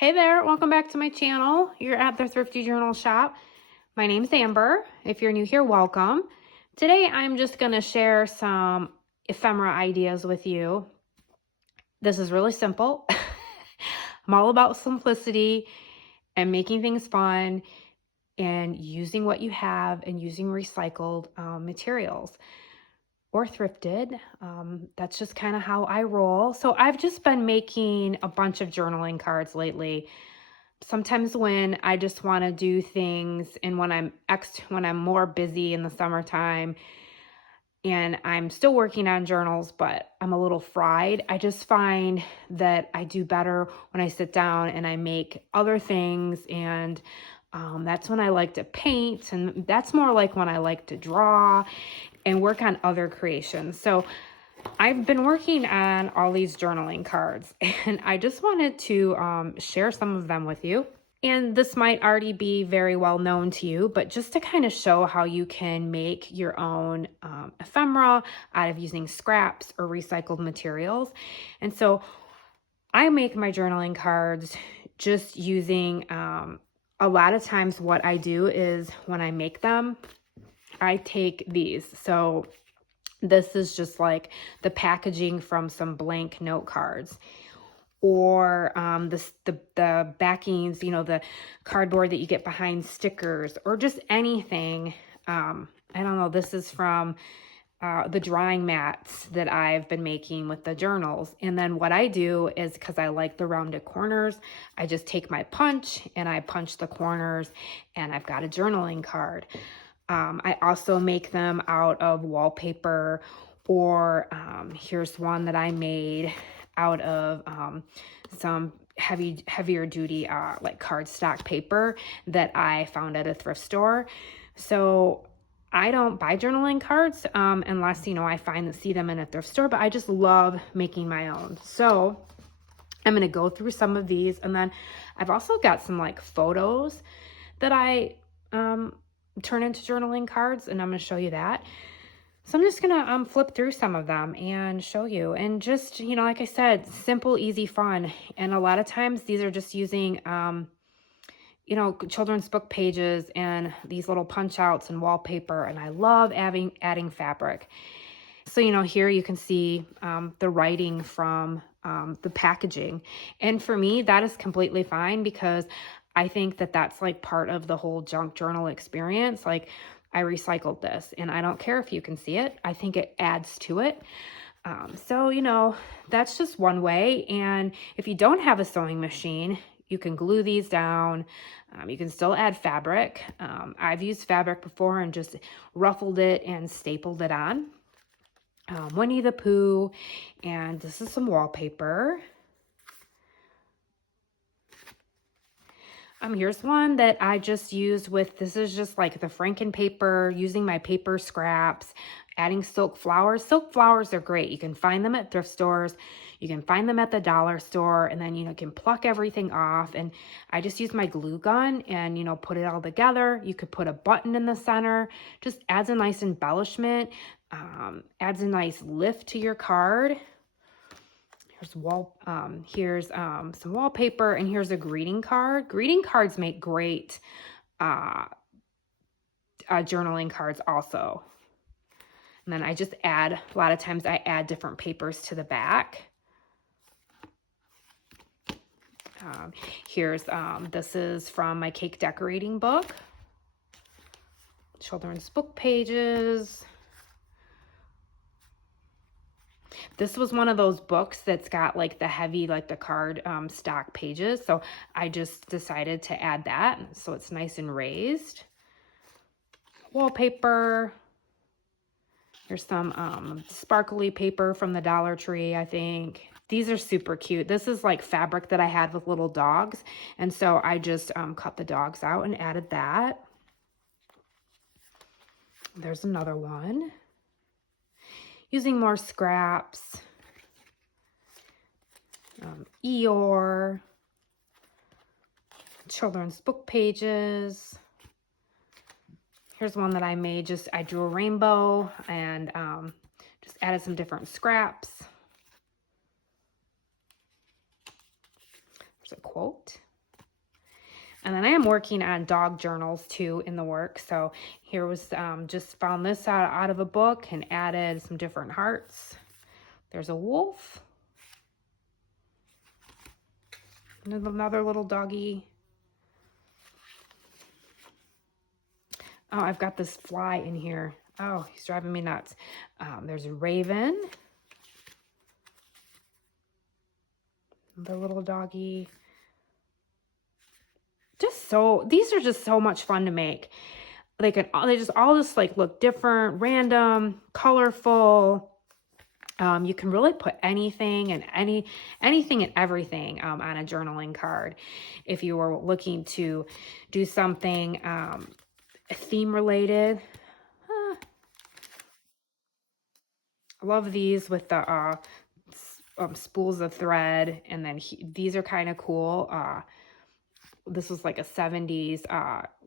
Hey there, welcome back to my channel. You're at the Thrifty Journal Shop. My name's Amber. If you're new here, welcome. Today I'm just going to share some ephemera ideas with you. This is really simple. I'm all about simplicity and making things fun and using what you have and using recycled materials or thrifted. That's just kind of how I roll. So I've just been making a bunch of journaling cards lately. Sometimes when I just want to do things and when I'm more busy in the summertime and I'm still working on journals, but I'm a little fried, I just find that I do better when I sit down and I make other things. And that's when I like to paint, and that's more like when I like to draw and work on other creations. So I've been working on all these journaling cards, and I just wanted to share some of them with you. And this might already be very well known to you, but just to kind of show how you can make your own ephemera out of using scraps or recycled materials. And so I make my journaling cards just using, a lot of times what I do is when I make them, I take these. So this is just like the packaging from some blank note cards, or the backings, the cardboard that you get behind stickers, or just anything. I don't know, this is from the drawing mats that I've been making with the journals. And then what I do is, because I like the rounded corners, I just take my punch and I punch the corners and I've got a journaling card. I also make them out of wallpaper, or here's one that I made out of some heavier duty like cardstock paper that I found at a thrift store. So I don't buy journaling cards unless, I see them in a thrift store, but I just love making my own. So I'm going to go through some of these, and then I've also got some like photos that I turn into journaling cards, and I'm going to show you that. So I'm just going to flip through some of them and show you. And just, like I said, simple, easy, fun. And a lot of times these are just using, children's book pages and these little punch outs and wallpaper. And I love adding fabric. So, here you can see the writing from the packaging. And for me, that is completely fine, because I think that that's like part of the whole junk journal experience. Like, I recycled this, and I don't care if you can see it. I think it adds to it. So, that's just one way. And if you don't have a sewing machine, you can glue these down. You can still add fabric. I've used fabric before and just ruffled it and stapled it on. Winnie the Pooh, and this is some wallpaper. Here's one that I just used with, this is just like the Franken paper, using my paper scraps, adding silk flowers. Silk flowers are great. You can find them at thrift stores. You can find them at the dollar store, and then, you can pluck everything off. And I just use my glue gun and, put it all together. You could put a button in the center, just adds a nice embellishment, adds a nice lift to your card. Here's some wallpaper, and here's a greeting card. Greeting cards make great journaling cards also. And then I just add, a lot of times I add different papers to the back. This is from my cake decorating book. Children's book pages. This was one of those books that's got like the heavy, like the card stock pages. So I just decided to add that, so it's nice and raised. Wallpaper. Here's some sparkly paper from the Dollar Tree, I think. These are super cute. This is like fabric that I had with little dogs. And so I just cut the dogs out and added that. There's another one. Using more scraps. Eeyore. Children's book pages. Here's one that I made. I drew a rainbow and just added some different scraps. There's a quote. And then I am working on dog journals too in the work. So here was, just found this out of a book and added some different hearts. There's a wolf. Another little doggy. Oh, I've got this fly in here. Oh, he's driving me nuts. There's a raven. The little doggy. These are just so much fun to make. They just all like look different, random, colorful. You can really put anything and anything and everything on a journaling card. If you were looking to do something theme related. I love these with the spools of thread, and then these are kind of cool. This was like a 70s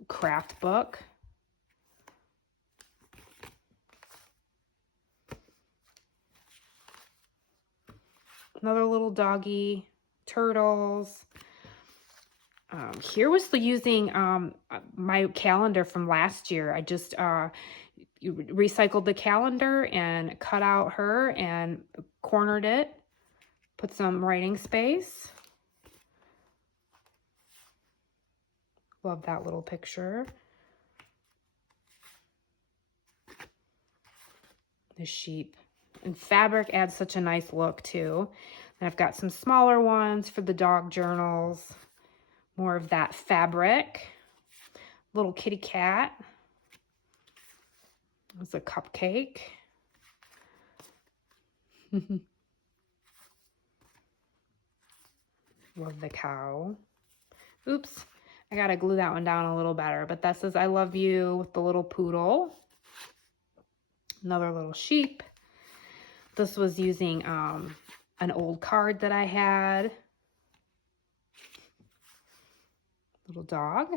craft book. Another little doggy, turtles. Here was using my calendar from last year. I just recycled the calendar and cut out her and cornered it. Put some writing space. Love that little picture. The sheep. And fabric adds such a nice look too. And I've got some smaller ones for the dog journals. More of that fabric. Little kitty cat. It's a cupcake. Love the cow. Oops. I gotta glue that one down a little better. But that says, I love you with the little poodle. Another little sheep. This was using an old card that I had. Little dog.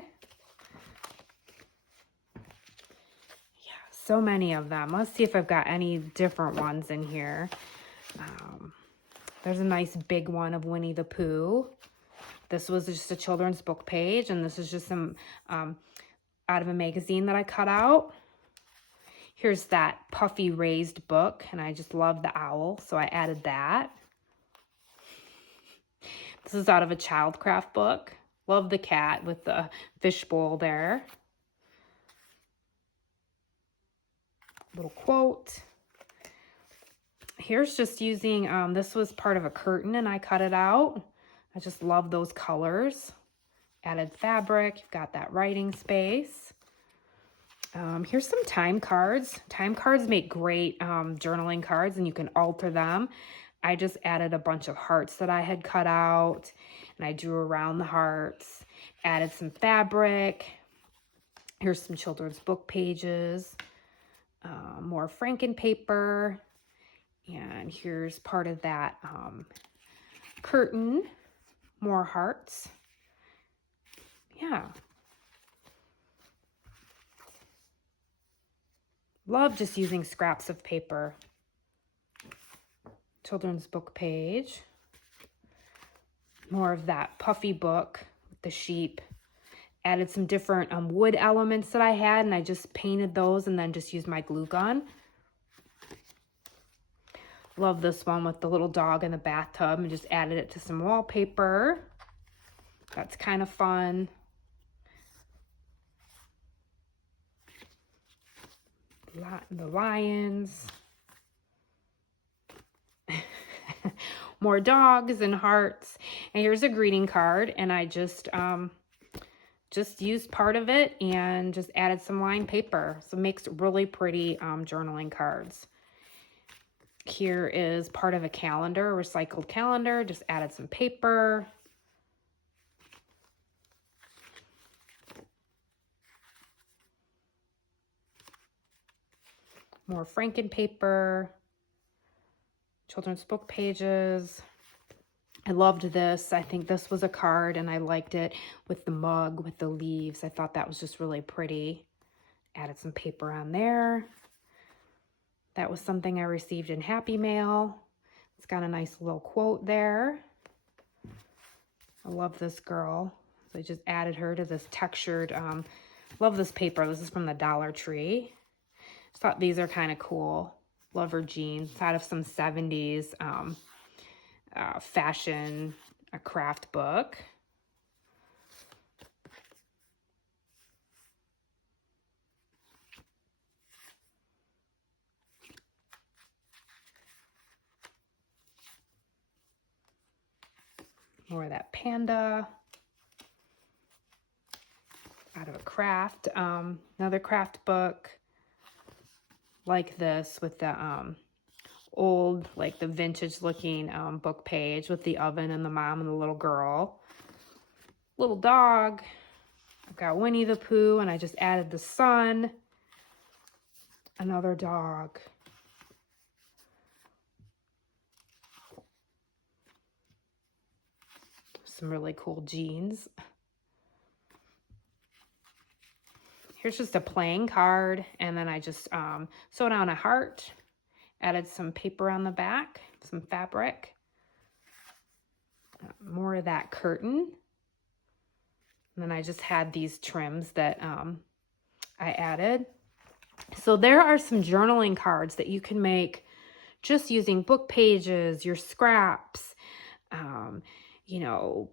Yeah, so many of them. Let's see if I've got any different ones in here. There's a nice big one of Winnie the Pooh. This was just a children's book page, and this is just some out of a magazine that I cut out. Here's that puffy raised book, and I just love the owl, so I added that. This is out of a childcraft book. Love the cat with the fishbowl there. Little quote. Here's just using, this was part of a curtain and I cut it out. I just love those colors. Added fabric, you've got that writing space. Here's some time cards. Time cards make great journaling cards, and you can alter them. I just added a bunch of hearts that I had cut out, and I drew around the hearts. Added some fabric. Here's some children's book pages. More Franken paper. And here's part of that curtain. More hearts. Yeah. Love just using scraps of paper. Children's book page. More of that puffy book with the sheep. Added some different wood elements that I had, and I just painted those and then just used my glue gun. Love this one with the little dog in the bathtub, and just added it to some wallpaper. That's kind of fun. The lions. More dogs and hearts. And here's a greeting card, and I just used part of it and just added some lined paper. So it makes really pretty journaling cards. Here is part of a calendar, a recycled calendar. Just added some paper. More Franken paper. Children's book pages. I loved this. I think this was a card, and I liked it with the mug, with the leaves. I thought that was just really pretty. Added some paper on there. That was something I received in Happy Mail. It's got a nice little quote there. I love this girl. So I just added her to this textured, love this paper. This is from the Dollar Tree. Just thought these are kind of cool. Love her jeans. It's out of some 70s fashion, a craft book. More of that panda. Out of a craft. Another craft book like this with the old, like the vintage looking book page with the oven and the mom and the little girl. Little dog. I've got Winnie the Pooh, and I just added the sun. Another dog. Some really cool jeans. Here's just a playing card, and then I just sewed on a heart, added some paper on the back, some fabric, more of that curtain, and then I just had these trims that I added. So there are some journaling cards that you can make just using book pages, your scraps, you know,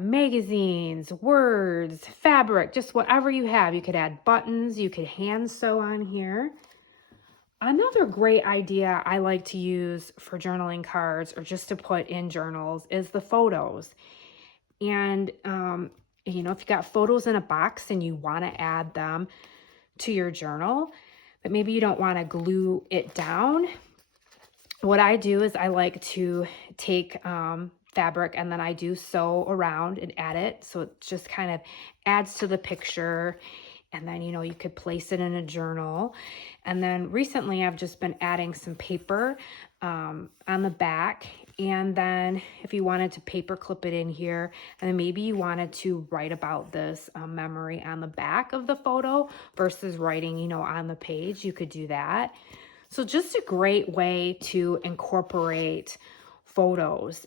magazines, words, fabric, just whatever you have. You could add buttons, you could hand sew on here. Another great idea I like to use for journaling cards or just to put in journals is the photos. And, you know, if you got photos in a box and you want to add them to your journal, but maybe you don't want to glue it down, what I do is I like to take fabric and then I do sew around and add it. So it just kind of adds to the picture. And then, you know, you could place it in a journal. And then recently I've just been adding some paper on the back. And then if you wanted to paper clip it in here, and then maybe you wanted to write about this memory on the back of the photo versus writing, you know, on the page, you could do that. So just a great way to incorporate photos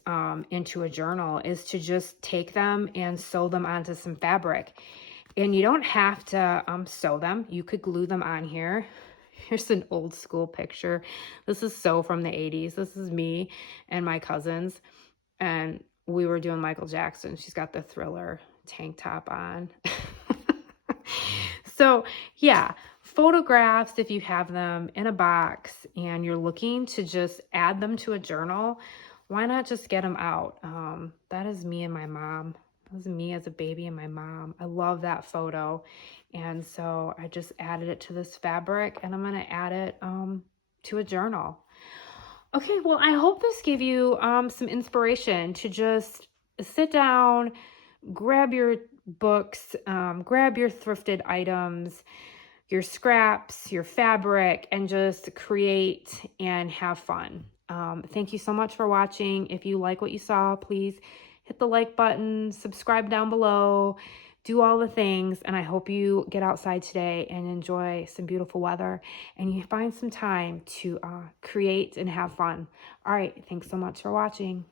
into a journal is to just take them and sew them onto some fabric. And you don't have to sew them. You could glue them on here. Here's an old school picture. This is so from the 80s. This is me and my cousins. And we were doing Michael Jackson. She's got the Thriller tank top on. So yeah, photographs, if you have them in a box and you're looking to just add them to a journal, why not just get them out? That is me and my mom. That was me as a baby and my mom. I love that photo. And so I just added it to this fabric, and I'm going to add it to a journal. Okay, well, I hope this gave you some inspiration to just sit down, grab your books, grab your thrifted items, your scraps, your fabric, and just create and have fun. Thank you so much for watching. If you like what you saw, please hit the like button, subscribe down below, do all the things. And I hope you get outside today and enjoy some beautiful weather and you find some time to create and have fun. All right. Thanks so much for watching.